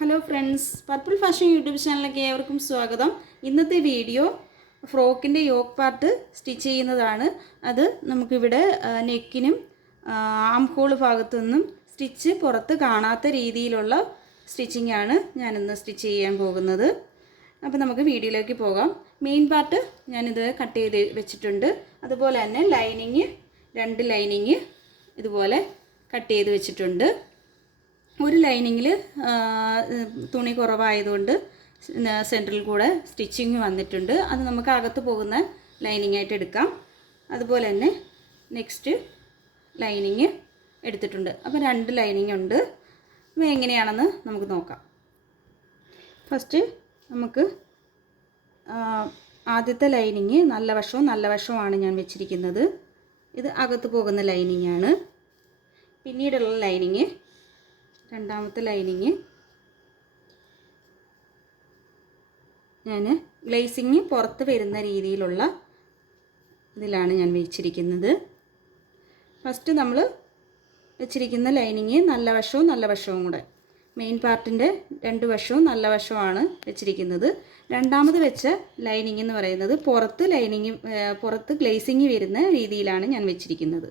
Hello friends, purple fashion YouTube ചാനലിലേക്ക് ഏവർക്കും സ്വാഗതം. ഇന്നത്തെ വീഡിയോ ഫ്രോക്കിൻ്റെ യോക്ക് പാർട്ട് സ്റ്റിച്ച് ചെയ്യുന്നതാണ്. അത് നമുക്കിവിടെ നെക്കിനും ആം ഹോൾ ഭാഗത്തു നിന്നും സ്റ്റിച്ച് പുറത്ത് കാണാത്ത രീതിയിലുള്ള സ്റ്റിച്ചിങ് ആണ് ഞാനിന്ന് സ്റ്റിച്ച് ചെയ്യാൻ പോകുന്നത്. അപ്പോൾ നമുക്ക് വീഡിയോയിലേക്ക് പോകാം. മെയിൻ പാർട്ട് ഞാനിത് കട്ട് ചെയ്ത് വെച്ചിട്ടുണ്ട്. അതുപോലെ തന്നെ ലൈനിങ്, 2 ലൈനിങ് ഇതുപോലെ കട്ട് ചെയ്ത് വെച്ചിട്ടുണ്ട്. ഒരു ലൈനിങ്ങിൽ തുണി കുറവായതുകൊണ്ട് സെൻറ്ററിൽ കൂടെ സ്റ്റിച്ചിങ് വന്നിട്ടുണ്ട്. അത് നമുക്ക് അകത്ത് പോകുന്ന ലൈനിങ് ആയിട്ട് എടുക്കാം. അതുപോലെ തന്നെ നെക്സ്റ്റ് ലൈനിങ് എടുത്തിട്ടുണ്ട്. അപ്പോൾ 2 ലൈനിങ് ഉണ്ട്. അപ്പോൾ എങ്ങനെയാണെന്ന് നമുക്ക് നോക്കാം. ഫസ്റ്റ് നമുക്ക് ആദ്യത്തെ ലൈനിങ് നല്ല വശവുമാണ് ഞാൻ വെച്ചിരിക്കുന്നത്. ഇത് അകത്ത് പോകുന്ന ലൈനിങ് ആണ്. പിന്നീടുള്ള ലൈനിങ്, രണ്ടാമത്തെ ലൈനിങ് ഞാൻ ഗ്ലേസിങ് പുറത്ത് വരുന്ന രീതിയിലുള്ള ഇതിലാണ് ഞാൻ വെച്ചിരിക്കുന്നത്. ഫസ്റ്റ് നമ്മൾ വെച്ചിരിക്കുന്ന ലൈനിങ് നല്ല വശവും കൂടെ, മെയിൻ പാർട്ടിൻ്റെ 2 വശവും നല്ല വശമാണ് വെച്ചിരിക്കുന്നത്. രണ്ടാമത് വെച്ച ലൈനിങ് എന്ന് പറയുന്നത് പുറത്ത് ഗ്ലേസിങ് വരുന്ന രീതിയിലാണ് ഞാൻ വെച്ചിരിക്കുന്നത്.